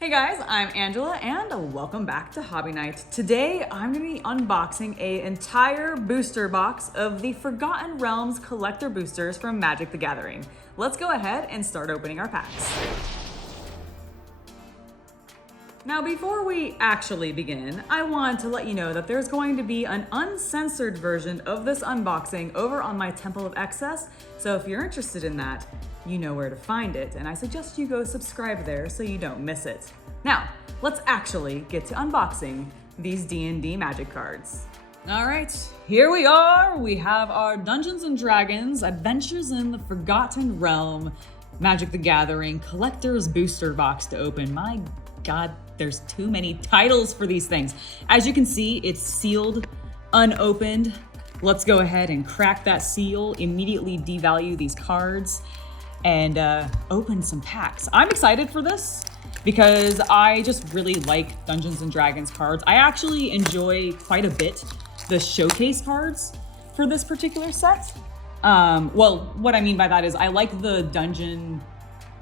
Hey guys, I'm Angela and welcome back to Hobby Night. Today I'm going to be unboxing an entire booster box of the Forgotten Realms collector boosters from Magic the Gathering. Let's go ahead and start opening our packs. Now before we actually begin, I want to let you know that there's going to be an uncensored version of this unboxing over on my Temple of Excess, so if you're interested in that, you know where to find it, and I suggest you go subscribe there so you don't miss it. Now, let's actually get to unboxing these D&D Magic cards. All right, here we are. We have our Dungeons & Dragons Adventures in the Forgotten Realm Magic the Gathering Collector's Booster Box to open. My God, there's too many titles for these things. As you can see, it's sealed, unopened. Let's go ahead and crack that seal, immediately devalue these cards, and open some packs. I'm excited for this because I just really like Dungeons & Dragons cards. I actually enjoy quite a bit the showcase cards for this particular set. Well, what I mean by that is I like the Dungeon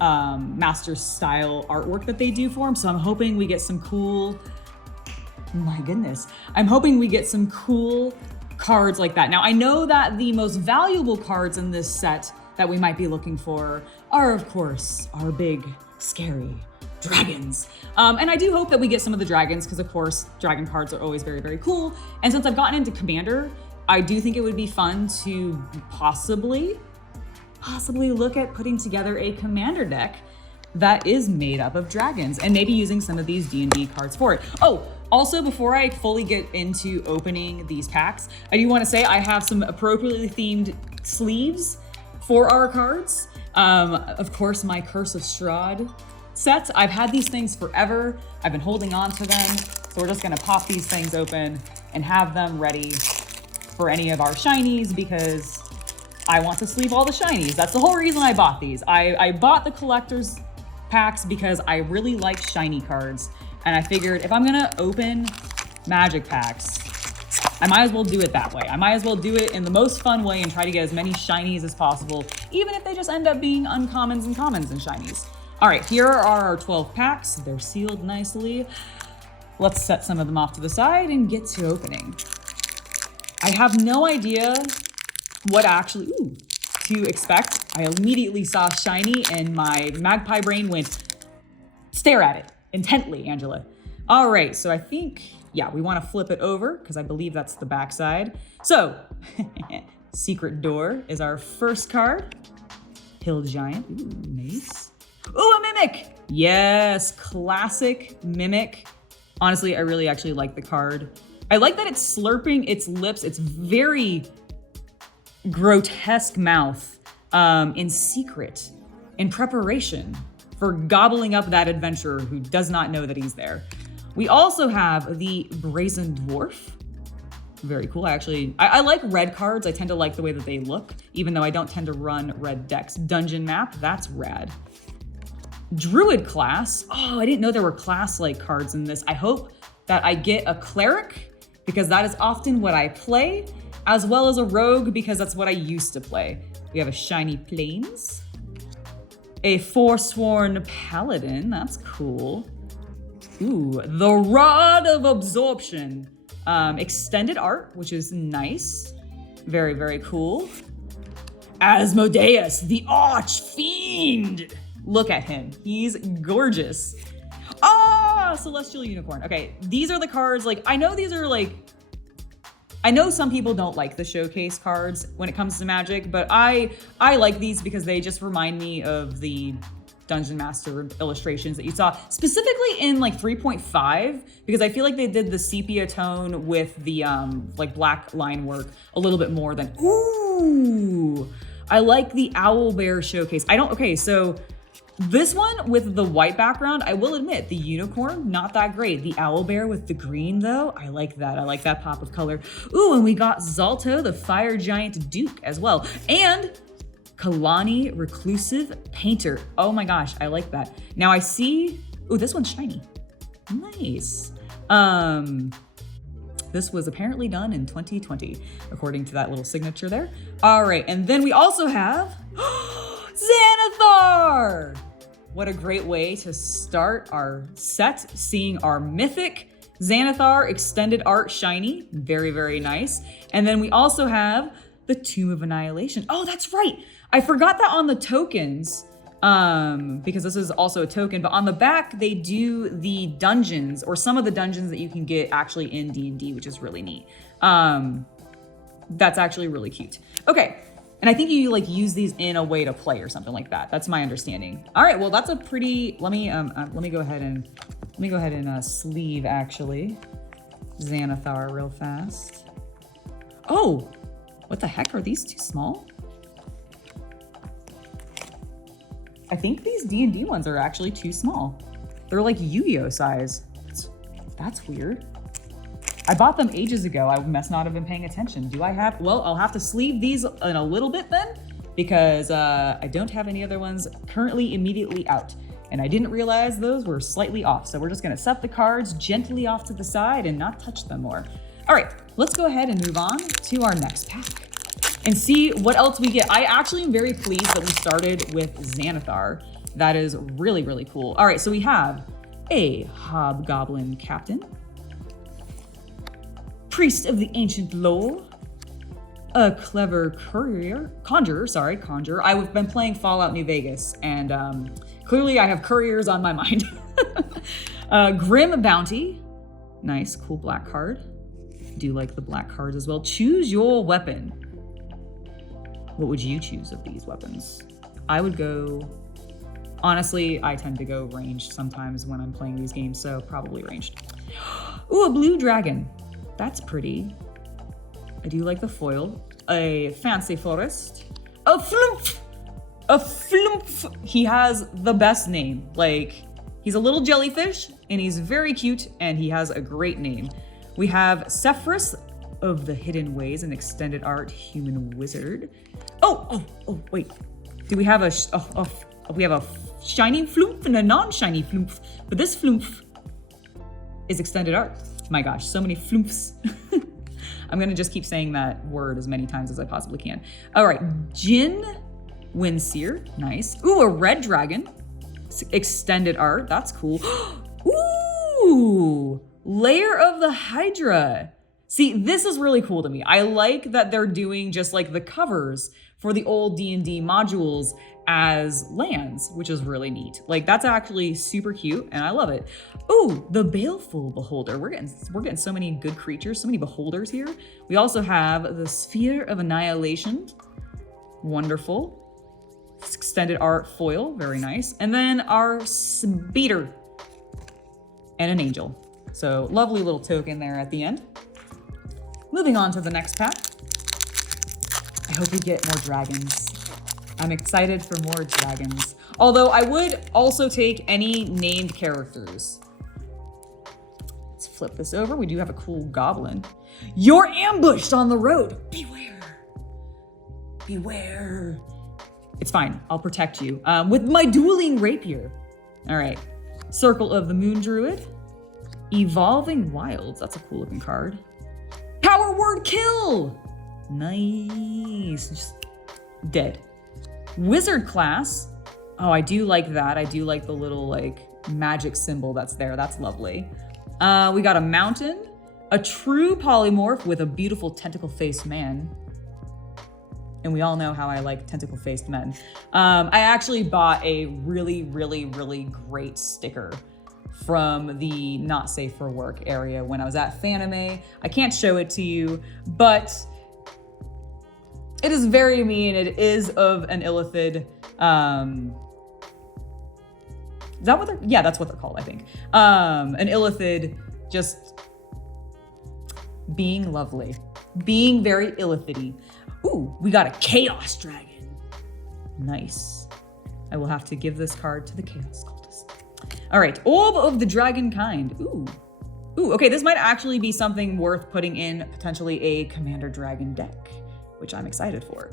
Master style artwork that they do for them, so I'm hoping we get some cool, my goodness, I'm hoping we get some cool cards like that. Now, I know that the most valuable cards in this set that we might be looking for are, of course, our big, scary dragons. And I do hope that we get some of the dragons because, of course, dragon cards are always very, very cool. And since I've gotten into Commander, I do think it would be fun to possibly look at putting together a Commander deck that is made up of dragons and maybe using some of these D&D cards for it. Oh, also, before I fully get into opening these packs, I do want to say I have some appropriately themed sleeves for our cards. Of course, my Curse of Strahd set. I've had these things forever. I've been holding on to them. So we're just gonna pop these things open and have them ready for any of our shinies because I want to sleeve all the shinies. That's the whole reason I bought these. I bought the collector's packs because I really like shiny cards. And I figured if I'm gonna open Magic packs, I might as well do it that way. I might as well do it in the most fun way and try to get as many shinies as possible, even if they just end up being uncommons and commons and shinies. All right, here are our 12 packs. They're sealed nicely. Let's set some of them off to the side and get to opening. I have no idea what actually to expect. I immediately saw shiny and my magpie brain went, stare at it intently, Angela. All right, so I think, yeah, we want to flip it over because I believe that's the back side. So, Secret Door is our first card. Hill Giant, ooh, nice. Ooh, a Mimic! Yes, classic Mimic. Honestly, I really actually like the card. I like that it's slurping its lips. It's very grotesque mouth in secret, in preparation for gobbling up that adventurer who does not know that he's there. We also have the Brazen Dwarf. Very cool. I like red cards. I tend to like the way that they look, even though I don't tend to run red decks. Dungeon Map, that's rad. Druid class. Oh, I didn't know there were class-like cards in this. I hope that I get a cleric because that is often what I play, as well as a rogue because that's what I used to play. We have a Shiny Plains, a Forsworn Paladin. That's cool. Ooh, the Rod of Absorption. Extended art, which is nice. Very, very cool. Asmodeus, the Archfiend. Look at him. He's gorgeous. Ah, Celestial Unicorn. Okay, these are the cards, like, I know these are like, I know some people don't like the showcase cards when it comes to Magic, but I like these because they just remind me of the Dungeon Master illustrations that you saw, specifically in like 3.5, because I feel like they did the sepia tone with the like black line work a little bit more than, ooh, I like the Owlbear showcase. Okay, so this one with the white background, I will admit, the unicorn, not that great. The Owlbear with the green though, I like that. I like that pop of color. Ooh, and we got Zalto, the Fire Giant Duke as well. And Kalani Reclusive Painter. Oh my gosh, I like that. Now I see, ooh, this one's shiny. Nice. This was apparently done in 2020, according to that little signature there. All right, and then we also have Xanathar! what a great way to start our set, seeing our mythic Xanathar extended art shiny. Very, very nice. And then we also have the Tomb of Annihilation. Oh, that's right. I forgot that on the tokens, because this is also a token, but on the back, they do the dungeons, or some of the dungeons that you can get actually in D&D, which is really neat. That's actually really cute. Okay. And I think you like use these in a way to play or something like that. That's my understanding. All right, well, that's a pretty, let me go ahead and sleeve actually Xanathar real fast. Oh, what the heck, are these too small? I think these D&D ones are actually too small. They're like Yu-Gi-Oh size. That's weird. I bought them ages ago. I must not have been paying attention. Do I have, well, I'll have to sleeve these in a little bit then, because I don't have any other ones currently immediately out. And I didn't realize those were slightly off. So we're just gonna set the cards gently off to the side and not touch them more. All right, let's go ahead and move on to our next pack and see what else we get. I actually am very pleased that we started with Xanathar. That is really, really cool. All right, so we have a Hobgoblin Captain, Priest of the Ancient Lore, a Clever Conjurer. I've been playing Fallout New Vegas, and clearly I have couriers on my mind. Grim Bounty, nice, cool black card. Do like the black cards as well. Choose your weapon. What would you choose of these weapons? I would go, honestly, I tend to go ranged sometimes when I'm playing these games, so probably ranged. Ooh, a blue dragon. That's pretty. I do like the foil. A fancy forest. A flumph! A flumph! He has the best name. Like, he's a little jellyfish, and he's very cute, and he has a great name. We have Sephris of the Hidden Ways, an extended art human wizard. Oh, wait. Do we have we have a shiny flumph and a non-shiny flumph, but this flumph is extended art. My gosh, so many flumphs. I'm gonna just keep saying that word as many times as I possibly can. All right, Jin Windseer, nice. Ooh, a red dragon, extended art, that's cool. Ooh, Lair of the Hydra. See, this is really cool to me. I like that they're doing just like the covers for the old D&D modules as lands, which is really neat. Like, that's actually super cute, and I love it. Ooh, the Baleful Beholder. We're getting so many good creatures, so many beholders here. We also have the Sphere of Annihilation. Wonderful. Extended art foil, very nice. And then our Speeder and an angel. So lovely little token there at the end. Moving on to the next pack. I hope we get more dragons. I'm excited for more dragons. Although I would also take any named characters. Let's flip this over. We do have a cool goblin. You're ambushed on the road. Beware. Beware. It's fine. I'll protect you with my dueling rapier. All right. Circle of the Moon Druid. Evolving Wilds. That's a cool looking card. Power word kill. Nice. Just dead. Wizard class. Oh, I do like that. I do like the little like magic symbol that's there. That's lovely. We got a mountain, a true polymorph with a beautiful tentacle-faced man. And we all know how I like tentacle-faced men. I actually bought a really, really, really great sticker from the not safe for work area when I was at Fanime. I can't show it to you, but it is very mean. It is of an illithid. Is that what they're? Yeah, that's what they're called, I think. An illithid just being lovely, being very illithidy. Ooh, we got a Chaos Dragon. Nice. I will have to give this card to the Chaos Cultist. All right, Orb of the Dragon Kind. Ooh. Ooh, okay, this might actually be something worth putting in potentially a Commander Dragon deck, which I'm excited for.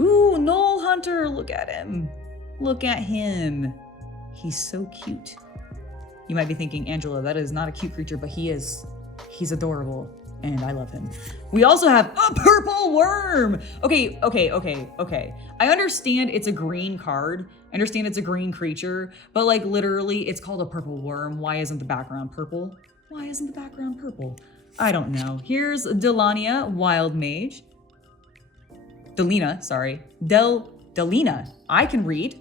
Ooh, Knoll Hunter, look at him. Look at him. He's so cute. You might be thinking, Angela, that is not a cute creature, but he is. He's adorable. and I love him. We also have a purple worm. Okay. I understand it's a green card. I understand it's a green creature, but like literally it's called a purple worm. Why isn't the background purple? Why isn't the background purple? I don't know. Here's Delania, Wild Mage. Delina, sorry. Delina. I can read.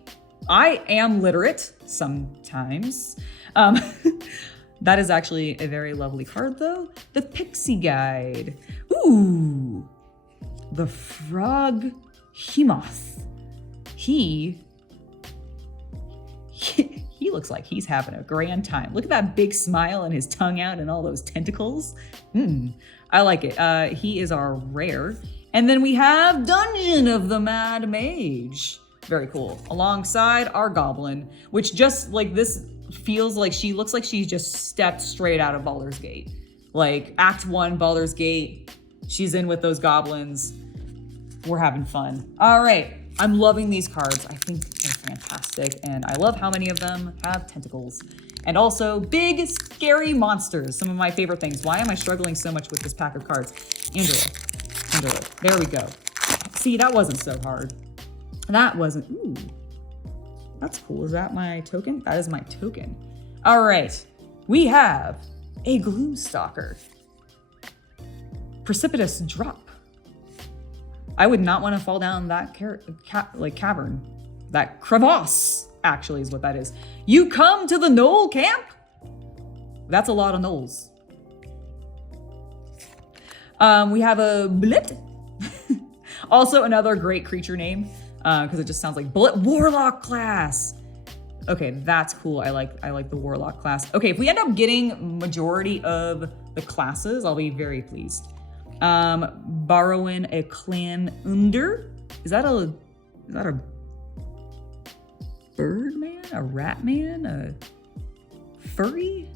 I am literate sometimes. That is actually a very lovely card though. The Pixie Guide. Ooh. The Frog Hemoth. He looks like he's having a grand time. Look at that big smile and his tongue out and all those tentacles. I like it. He is our rare. And then we have Dungeon of the Mad Mage. Very cool. Alongside our Goblin, which just like this feels like she looks like she's just stepped straight out of Baldur's Gate. Like Act 1 Baldur's Gate. She's in with those goblins. We're having fun. All right. I'm loving these cards. I think they're fantastic. And I love how many of them have tentacles. And also big, scary monsters. Some of my favorite things. Why am I struggling so much with this pack of cards? Angela. There we go. See, that wasn't so hard. That wasn't, ooh. That's cool. Is that my token? That is my token. All right. We have a Gloomstalker. Precipitous Drop. I would not want to fall down that cavern. That crevasse, actually, is what that is. You come to the Knoll camp? That's a lot of gnolls. We have a Blit. Also another great creature name, because it just sounds like Bullet Warlock class. Okay, that's cool. I like the Warlock class. Okay, if we end up getting majority of the classes, I'll be very pleased. Borrowing a Clan Under. Is that a bird man? A rat man? A furry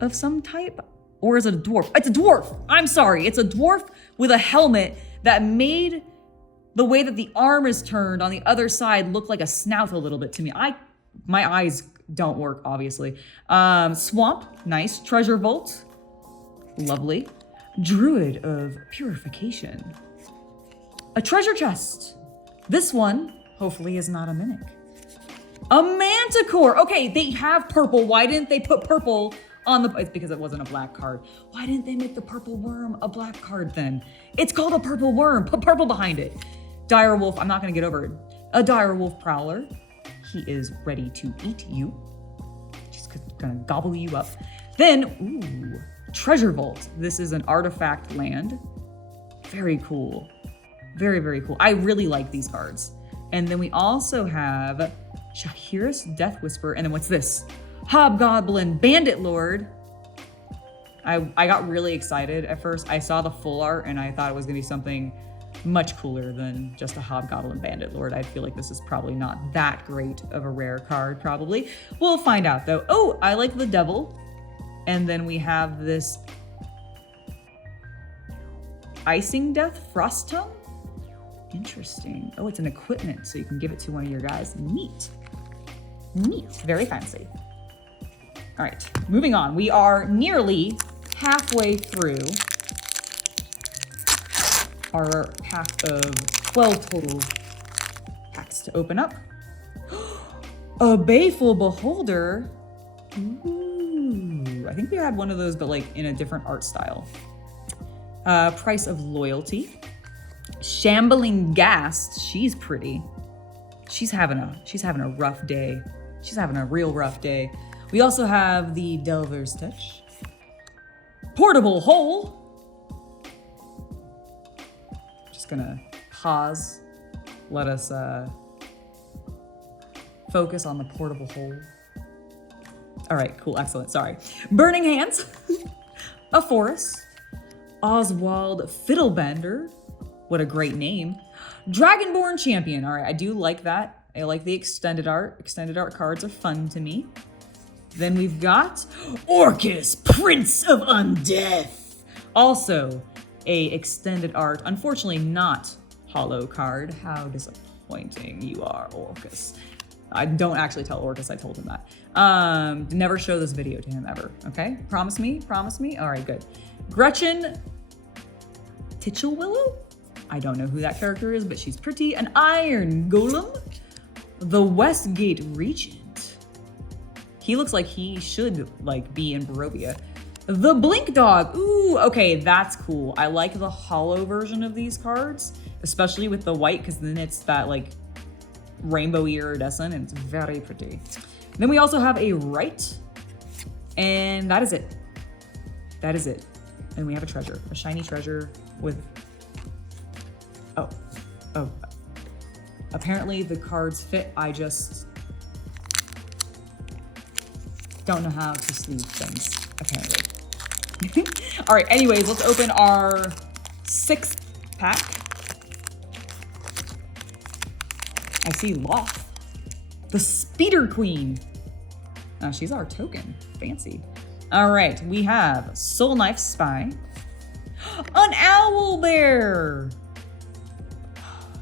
of some type? Or is it a dwarf? It's a dwarf! I'm sorry, it's a dwarf with a helmet that made the way that the arm is turned on the other side look like a snout a little bit to me. My eyes don't work, obviously. Swamp, nice. Treasure Vault, lovely. Druid of Purification. A treasure chest. This one, hopefully, is not a mimic. A Manticore. Okay, they have purple. Why didn't they put purple on the... It's because it wasn't a black card. Why didn't they make the purple worm a black card then? It's called a purple worm. Put purple behind it. Direwolf. I'm not going to get over it. A Direwolf Prowler. He is ready to eat you. Just gonna gobble you up. Then, ooh, Treasure Vault. This is an artifact land. Very cool. Very, very cool. I really like these cards. And then we also have Shahir's Death Whisper. And then what's this? Hobgoblin Bandit Lord. I got really excited at first. I saw the full art and I thought it was gonna be something much cooler than just a Hobgoblin Bandit Lord. I feel like this is probably not that great of a rare card, probably. We'll find out though. Oh, I like the Devil. And then we have this Icing Death Frost Tongue. Interesting. Oh, it's an equipment, so you can give it to one of your guys. Neat. Neat. Very fancy. All right, moving on. We are nearly halfway through our pack of 12 total packs to open up. A Baleful Beholder. Ooh, I think we had one of those, but like in a different art style. Price of Loyalty. Shambling Ghast. She's pretty. She's having a rough day. She's having a real rough day. We also have the Delver's Touch. Portable Hole. Just gonna pause. Let us focus on the portable hole. All right, cool, excellent, sorry. Burning Hands. A Forest. Oswald Fiddlebender. What a great name. Dragonborn Champion. All right, I do like that. I like the extended art. Extended art cards are fun to me. Then we've got Orcus, Prince of Undeath. Also a extended art. Unfortunately not holo card. How disappointing you are, Orcus. I don't actually tell Orcus I told him that. Never show this video to him ever, okay? Promise me? Promise me? All right, good. Gretchen Titchel Willow? I don't know who that character is, but she's pretty. An Iron Golem. The Westgate Regent. He looks like he should like be in Barovia. The Blink Dog. Ooh, okay, that's cool. I like the hollow version of these cards, especially with the white, because then it's that like rainbow iridescent and it's very pretty. Then we also have a Right, and that is it. That is it. And we have a treasure, a shiny treasure with, oh. Apparently the cards fit, I just don't know how to sleeve things, apparently. All right, anyways, let's open our 6th pack. I see Loth, the Speeder Queen. She's our token, fancy. All right, we have Soul Knife Spy, an Owl Bear.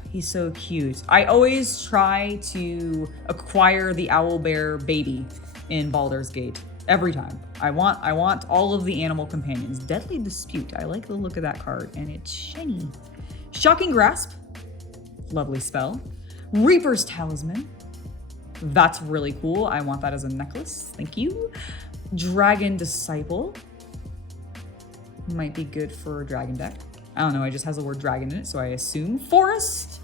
He's so cute. I always try to acquire the Owl Bear baby in Baldur's Gate. Every time. I want all of the animal companions. Deadly Dispute. I like the look of that card, and it's shiny. Shocking Grasp. Lovely spell. Reaper's Talisman. That's really cool. I want that as a necklace. Thank you. Dragon Disciple. Might be good for a dragon deck. I don't know, it just has the word dragon in it, so I assume. Forest.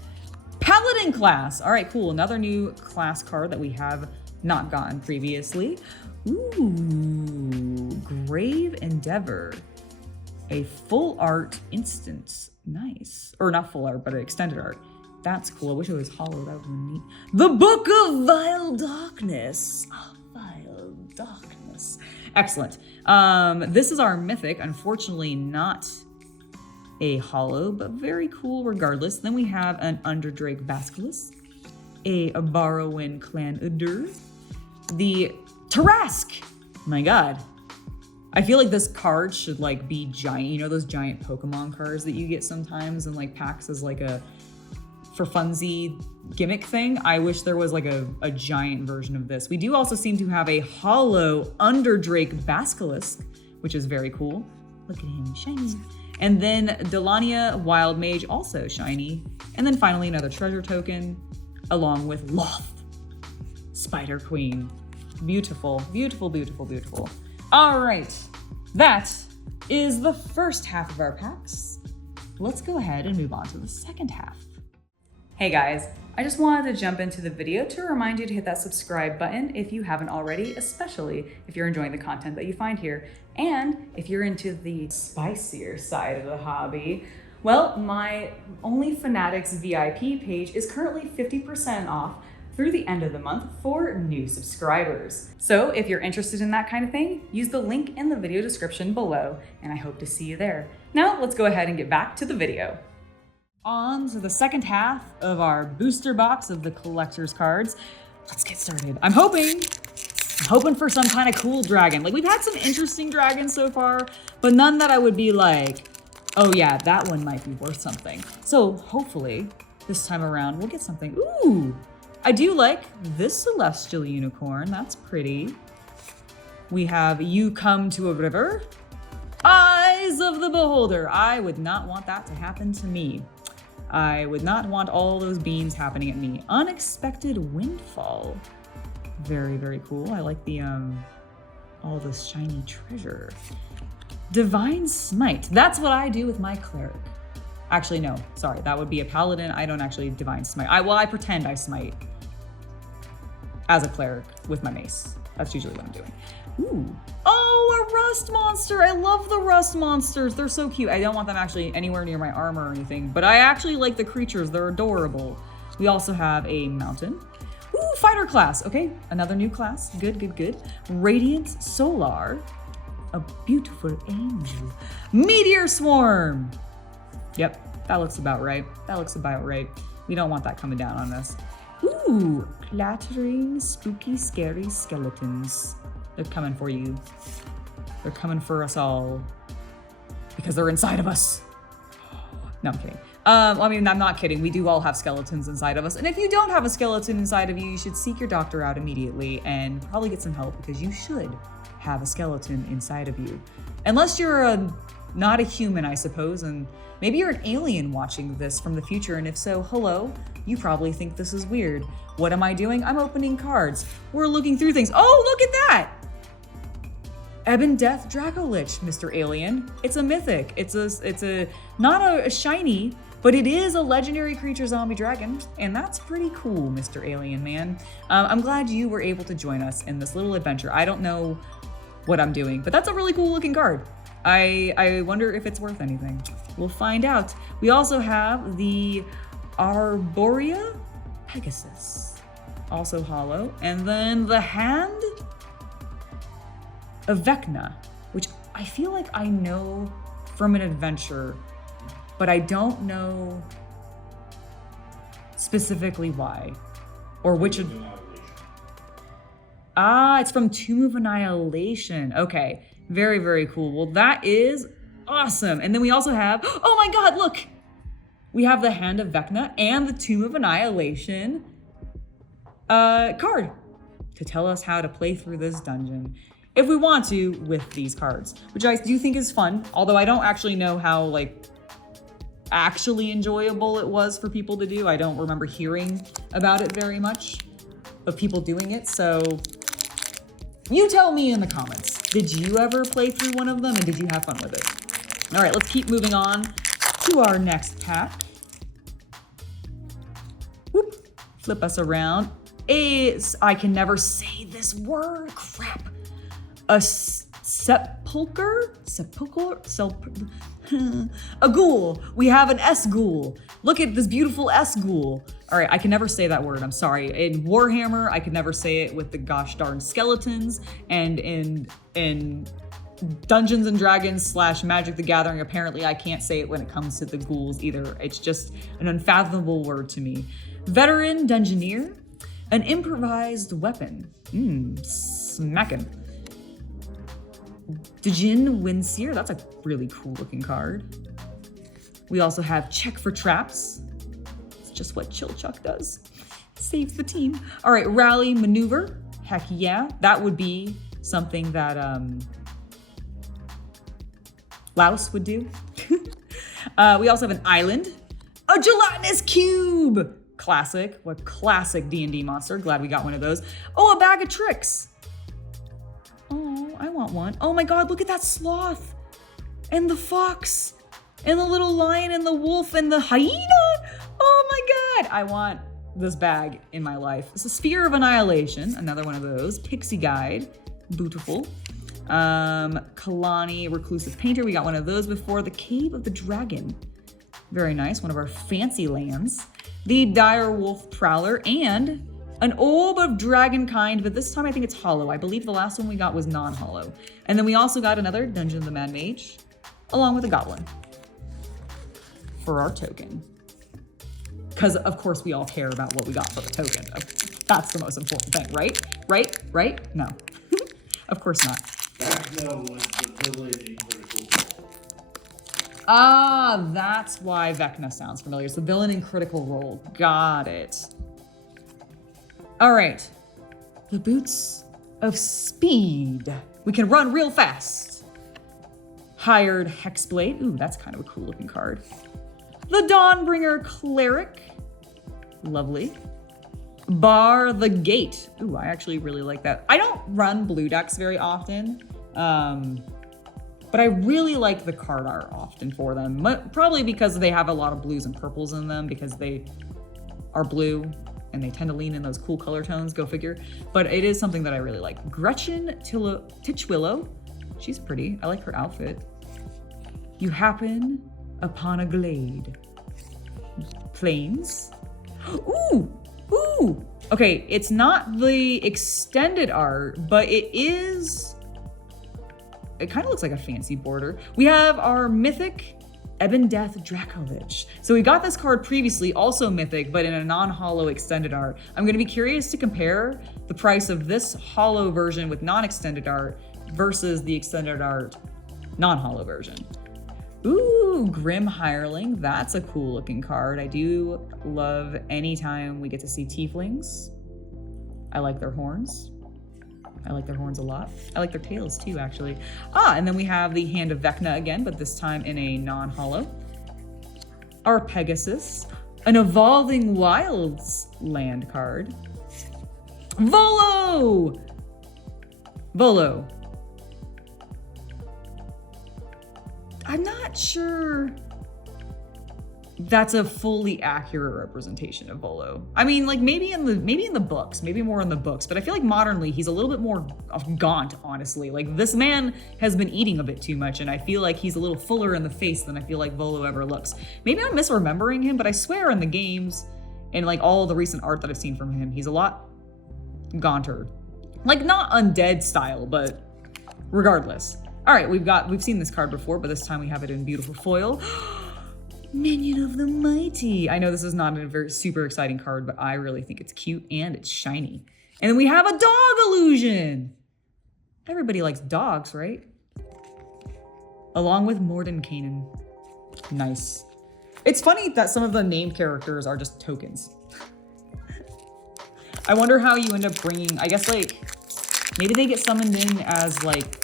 Paladin class. All right, cool. Another new class card that we have not gotten previously. Ooh, Grave Endeavor. A full art instance. Nice. Or not full art, but an extended art. That's cool. I wish it was hollow. That would be neat. The Book of Vile Darkness. Oh, Vile Darkness. Excellent. This is our mythic. Unfortunately, not a hollow, but very cool regardless. Then we have an Underdrake Basilisk, a Barrowin Clan Udur, the Tarask. My god. I feel like this card should like be giant. You know those giant Pokemon cards that you get sometimes in like packs as like a for funsy gimmick thing? I wish there was like a giant version of this. We do also seem to have a hollow Underdrake Basilisk, which is very cool. Look at him, shiny. And then Delania Wild Mage, also shiny. And then finally another treasure token, along with Loth, Spider Queen. Beautiful, beautiful, beautiful, beautiful. All right, that is the first half of our packs. Let's go ahead and move on to the second half. Hey guys, I just wanted to jump into the video to remind you to hit that subscribe button if you haven't already, especially if you're enjoying the content that you find here. And if you're into the spicier side of the hobby, well, my Only Fanatics VIP page is currently 50% off through the end of the month for new subscribers. So if you're interested in that kind of thing, use the link in the video description below, and I hope to see you there. Now let's go ahead and get back to the video. On to the second half of our booster box of the collector's cards. Let's get started. I'm hoping for some kind of cool dragon. Like, we've had some interesting dragons so far, but none that I would be like, oh yeah, that one might be worth something. So hopefully this time around we'll get something. Ooh, I do like this celestial unicorn. That's pretty. We have You Come to a River. Eyes of the Beholder. I would not want that to happen to me. I would not want all those beans happening at me. Unexpected Windfall. Very, very cool. I like the, all this shiny treasure. Divine Smite. That's what I do with my cleric. Actually, no, sorry. That would be a paladin. I don't actually Divine Smite. I pretend I smite as a cleric with my mace. That's usually what I'm doing. Ooh. Oh, a rust monster. I love the rust monsters. They're so cute. I don't want them actually anywhere near my armor or anything, but I actually like the creatures. They're adorable. We also have a mountain. Ooh, fighter class. Okay, another new class. Good, good, good. Radiant Solar. A beautiful angel. Meteor Swarm. Yep, that looks about right. That looks about right. We don't want that coming down on us. Ooh, clattering, spooky, scary skeletons. They're coming for you. They're coming for us all. Because they're inside of us. No, I'm kidding. I mean, I'm not kidding. We do all have skeletons inside of us. And if you don't have a skeleton inside of you, you should seek your doctor out immediately and probably get some help, because you should have a skeleton inside of you. Unless you're a not a human, I suppose, and maybe you're an alien watching this from the future, and if so, hello. You probably think this is weird. What am I doing? I'm opening cards. We're looking through things. Oh, look at that! Ebon Death Dracolich, Mr. Alien. It's a mythic. It's a not a shiny, but it is a legendary creature zombie dragon, and that's pretty cool, Mr. Alien Man. I'm glad you were able to join us in this little adventure. I don't know what I'm doing, but that's a really cool looking card. I wonder if it's worth anything. We'll find out. We also have the Arborea Pegasus, also hollow, and then the Hand of Vecna, which I feel like I know from an adventure, but I don't know specifically why or which. It's from Tomb of Annihilation. Okay, very, very cool. Well, that is awesome. And then we also have, oh my God, look! We have the Hand of Vecna and the Tomb of Annihilation card to tell us how to play through this dungeon if we want to with these cards, which I do think is fun, although I don't actually know how actually enjoyable it was for people to do. I don't remember hearing about it very much of people doing it, so you tell me in the comments. Did you ever play through one of them and did you have fun with it? All right, let's keep moving on to our next pack. Whoop, flip us around. I can never say this word, crap. A sepulcher? A ghoul. We have an S-ghoul. Look at this beautiful S-ghoul. All right, I can never say that word, I'm sorry. In Warhammer, I could never say it with the gosh darn skeletons, and in Dungeons and Dragons / Magic the Gathering, apparently I can't say it when it comes to the ghouls either. It's just an unfathomable word to me. Veteran Dungeoneer, an improvised weapon. Smackin'. Djinn Windseer, that's a really cool looking card. We also have Check for Traps. It's just what Chillchuck does. Saves the team. All right, Rally Maneuver. Heck yeah, that would be something that Laos would do. We also have an island. A gelatinous cube. Classic. What classic D&D monster. Glad we got one of those. Oh, a bag of tricks. Oh, I want one. Oh my God, look at that sloth. And the fox. And the little lion and the wolf and the hyena. Oh my God. I want this bag in my life. It's a Sphere of Annihilation. Another one of those. Pixie Guide. Beautiful. Kalani Reclusive Painter. We got one of those before. The Cave of the Dragon. Very nice. One of our fancy lands. The Dire Wolf Prowler and an Orb of Dragonkind, but this time I think it's hollow. I believe the last one we got was non-hollow. And then we also got another Dungeon of the Mad Mage, along with a Goblin for our token. Because of course we all care about what we got for the token. That's the most important thing, right? Right? No. Of course not. Vecna was the villain in Critical Role. Ah, that's why Vecna sounds familiar. It's the villain in Critical Role. Got it. All right. The Boots of Speed. We can run real fast. Hired Hexblade. Ooh, that's kind of a cool looking card. The Dawnbringer Cleric. Lovely. Bar the Gate. Ooh, I actually really like that. I don't run blue decks very often, but I really like the card art often for them. Probably because they have a lot of blues and purples in them because they are blue and they tend to lean in those cool color tones, go figure. But it is something that I really like. Gretchen Titchwillow. She's pretty. I like her outfit. You happen upon a glade. Plains. Ooh! Okay, it's not the extended art, but it kind of looks like a fancy border. We have our mythic Ebon Death Dracolich. So we got this card previously, also mythic, but in a non-hollow extended art. I'm going to be curious to compare the price of this hollow version with non-extended art versus the extended art non-hollow version. Ooh, Grim Hireling. That's a cool looking card. I do love anytime we get to see tieflings. I like their horns. I like their horns a lot. I like their tails too, actually. And then we have the Hand of Vecna again, but this time in a non-holo. Our Pegasus, an Evolving Wilds land card. Volo! Volo. I'm not sure that's a fully accurate representation of Volo. I mean, like maybe in the books, maybe more in the books, but I feel like modernly he's a little bit more gaunt, honestly. Like this man has been eating a bit too much, and I feel like he's a little fuller in the face than I feel like Volo ever looks. Maybe I'm misremembering him, but I swear in the games and like all the recent art that I've seen from him, he's a lot gaunter. Like not undead style, but regardless. All right, we've seen this card before, but this time we have it in beautiful foil. Minion of the Mighty. I know this is not a very super exciting card, but I really think it's cute and it's shiny. And then we have a dog illusion. Everybody likes dogs, right? Along with Mordenkainen. Nice. It's funny that some of the named characters are just tokens. I wonder how you end up bringing, I guess like, maybe they get summoned in as like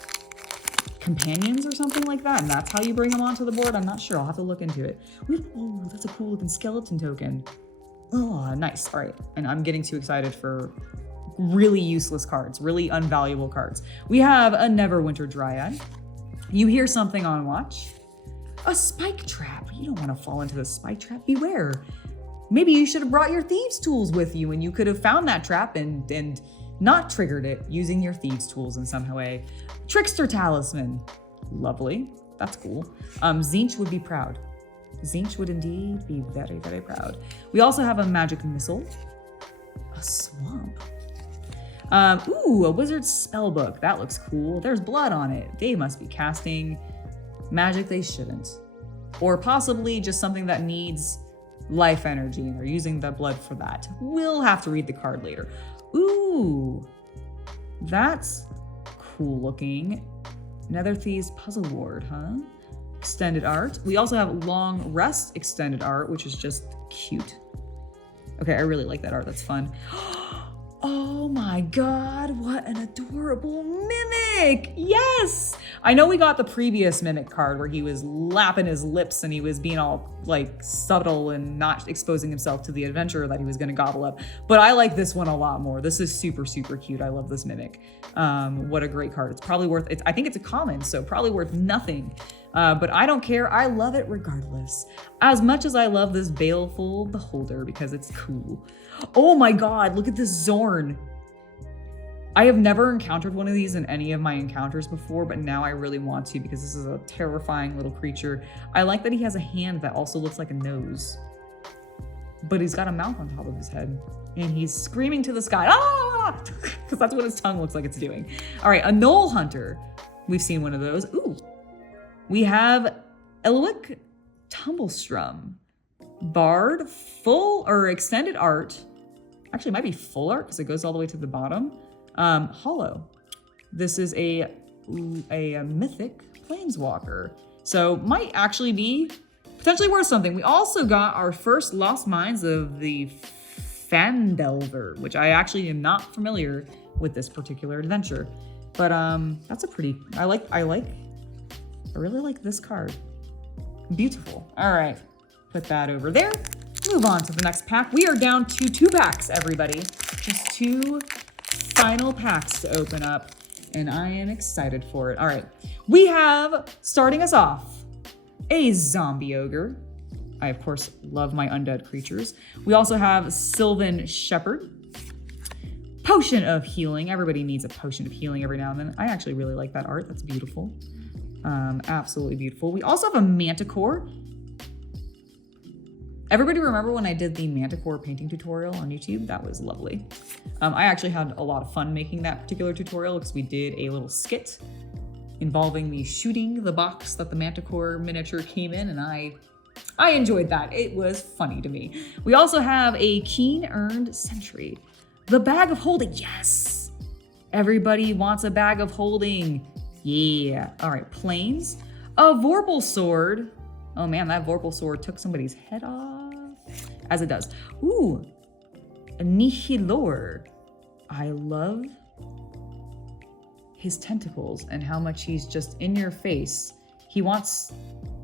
companions or something like that, and that's how you bring them onto the board. I'm not sure. I'll have to look into it. Oh, that's a cool looking skeleton token. Oh, nice. All right, and I'm getting too excited for really useless cards, really unvaluable cards. We have a Neverwinter Dryad. You hear something on watch. A spike trap. You don't want to fall into the spike trap. Beware. Maybe you should have brought your thieves' tools with you, and you could have found that trap and not triggered it using your thieves' tools in some way. Trickster Talisman. Lovely. That's cool. Tzeentch would be proud. Tzeentch would indeed be very, very proud. We also have a Magic Missile. A Swamp. Ooh, a Wizard's Spellbook. That looks cool. There's blood on it. They must be casting magic they shouldn't. Or possibly just something that needs life energy, and they're using the blood for that. We'll have to read the card later. Ooh, that's cool looking. Nether Thieves Puzzle Ward, huh? Extended art. We also have Long Rest extended art, which is just cute. Okay, I really like that art. That's fun. Oh my god, what an adorable Mimic! Yes! I know we got the previous Mimic card where he was lapping his lips and he was being all like subtle and not exposing himself to the adventure that he was gonna gobble up, but I like this one a lot more. This is super, super cute. I love this Mimic. What a great card. It's probably worth, I think it's a common, so probably worth nothing. But I don't care. I love it regardless. As much as I love this Baleful Beholder because it's cool. Oh my god, look at this Zorn. I have never encountered one of these in any of my encounters before, but now I really want to because this is a terrifying little creature. I like that he has a hand that also looks like a nose, but he's got a mouth on top of his head and he's screaming to the sky, ah! Because that's what his tongue looks like it's doing. All right, a Knoll Hunter. We've seen one of those. Ooh. We have Eloic Tumblestrum. Bard, full or extended art. Actually, it might be full art because it goes all the way to the bottom. Hollow. This is a mythic planeswalker. So might actually be potentially worth something. We also got our first Lost Mines of the Fandelver, which I actually am not familiar with this particular adventure. But that's a pretty, I really like this card. Beautiful. All right, put that over there. Move on to the next pack. We are down to 2 packs, everybody. Just 2 final packs to open up, and I am excited for it. All right, we have, starting us off, a Zombie Ogre. I, of course, love my undead creatures. We also have Sylvan Shepherd. Potion of Healing. Everybody needs a Potion of Healing every now and then. I actually really like that art. That's beautiful. Absolutely beautiful. We also have a Manticore. Everybody remember when I did the Manticore painting tutorial on YouTube? That was lovely. I actually had a lot of fun making that particular tutorial because we did a little skit involving me shooting the box that the Manticore miniature came in, and I enjoyed that. It was funny to me. We also have a Keen Earned Sentry. The Bag of Holding. Yes! Everybody wants a Bag of Holding. Yeah. All right, Plains. A Vorpal Sword. Oh man, that Vorpal Sword took somebody's head off. As it does. Ooh, a Nihilor. I love his tentacles and how much he's just in your face. He wants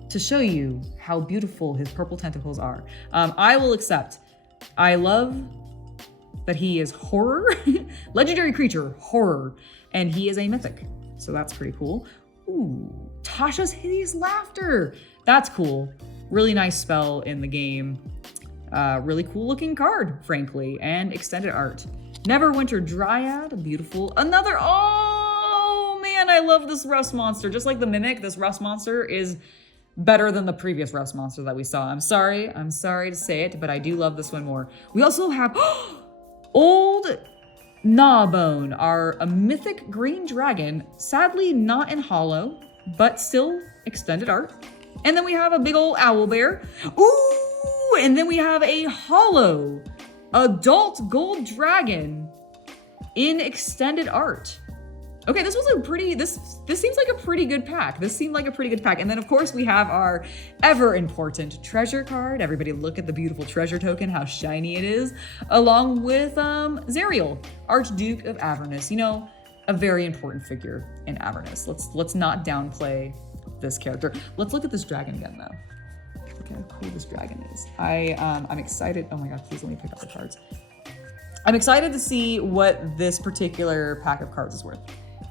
to show you how beautiful his purple tentacles are. I will accept. I love that he is horror, legendary creature, horror, and he is a mythic. So that's pretty cool. Ooh, Tasha's Hideous Laughter. That's cool. Really nice spell in the game. Really cool looking card, frankly, and extended art. Neverwinter Dryad, beautiful. Another, oh man, I love this rust monster. Just like the Mimic, this rust monster is better than the previous rust monster that we saw. I'm sorry to say it, but I do love this one more. We also have Old Gnawbone, a mythic green dragon, sadly not in hollow, but still extended art. And then we have a big old owl bear. Ooh, and then we have a hollow adult gold dragon in extended art. Okay, this was a pretty, this seems like a pretty good pack. This seemed like a pretty good pack. And then of course we have our ever important treasure card. Everybody look at the beautiful treasure token, how shiny it is, along with Zariel, Archduke of Avernus. You know, a very important figure in Avernus. Let's not downplay this character. Let's look at this dragon again though. Look how cool this dragon is. I'm excited. Oh my God, please let me pick up the cards. I'm excited to see what this particular pack of cards is worth.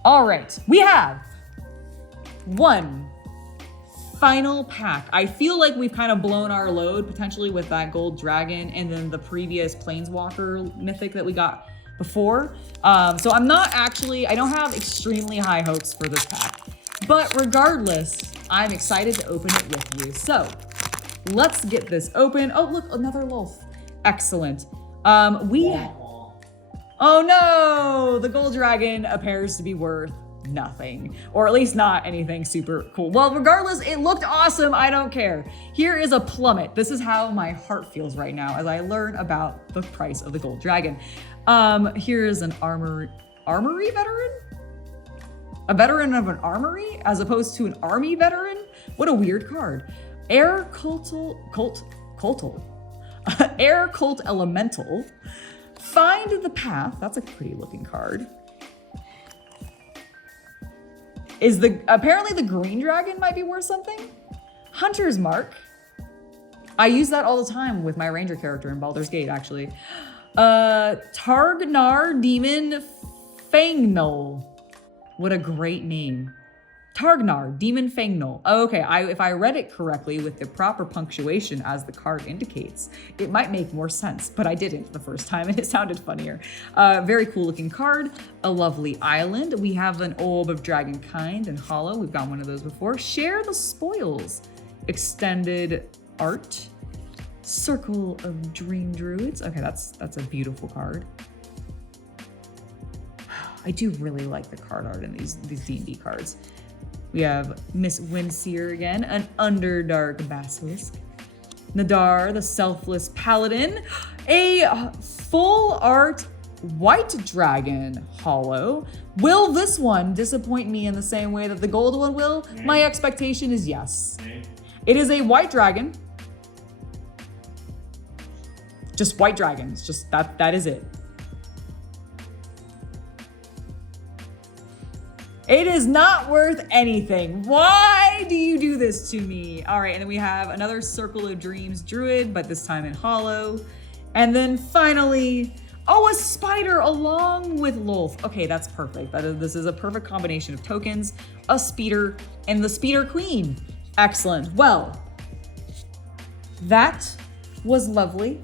All right, we have one final pack. I feel like we've kind of blown our load potentially with that gold dragon and then the previous planeswalker mythic that we got before. So I'm not actually, I don't have extremely high hopes for this pack, but regardless, I'm excited to open it with you. So let's get this open. Oh, look, another Lolth. Excellent. Oh no, the gold dragon appears to be worth nothing, or at least not anything super cool. Well, regardless, it looked awesome. I don't care. Here is a plummet. This is how my heart feels right now as I learn about the price of the gold dragon. Here is an armory veteran? A veteran of an armory as opposed to an army veteran? What a weird card. Air Cult Air Cult Elemental. Find the Path. That's a pretty looking card. Apparently the green dragon might be worth something? Hunter's Mark. I use that all the time with my ranger character in Baldur's Gate, actually. Targnar Demon Fangnol. What a great name. Targnar, Demon Fangnol. Okay, if I read it correctly with the proper punctuation as the card indicates, it might make more sense, but I didn't the first time and it sounded funnier. Very cool looking card. A lovely island. We have an Orb of Dragonkind and Hollow. We've got one of those before. Share the Spoils. Extended art. Circle of Dream Druids. Okay, that's a beautiful card. I do really like the card art in these D&D cards. We have Miss Windseer again, an Underdark Basilisk. Nadar, the Selfless Paladin. A full art white dragon hollow. Will this one disappoint me in the same way that the gold one will? My expectation is yes. It is a white dragon. Just white dragons, just that is it. It is not worth anything. Why do you do this to me? All right, and then we have another Circle of Dreams Druid, but this time in hollow. And then finally, oh, a spider along with Lolth. Okay, that's perfect. This is a perfect combination of tokens, a speeder, and the Speeder Queen. Excellent. Well, that was lovely.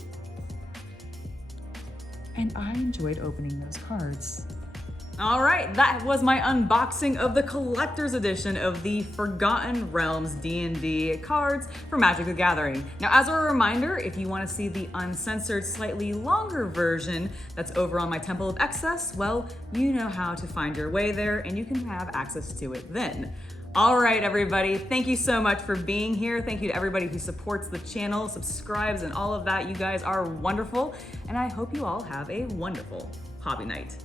And I enjoyed opening those cards. All right, that was my unboxing of the collector's edition of the Forgotten Realms D&D cards for Magic the Gathering. Now, as a reminder, if you want to see the uncensored, slightly longer version that's over on my Temple of Excess, well, you know how to find your way there and you can have access to it then. All right, everybody, thank you so much for being here. Thank you to everybody who supports the channel, subscribes, and all of that. You guys are wonderful, and I hope you all have a wonderful hobby night.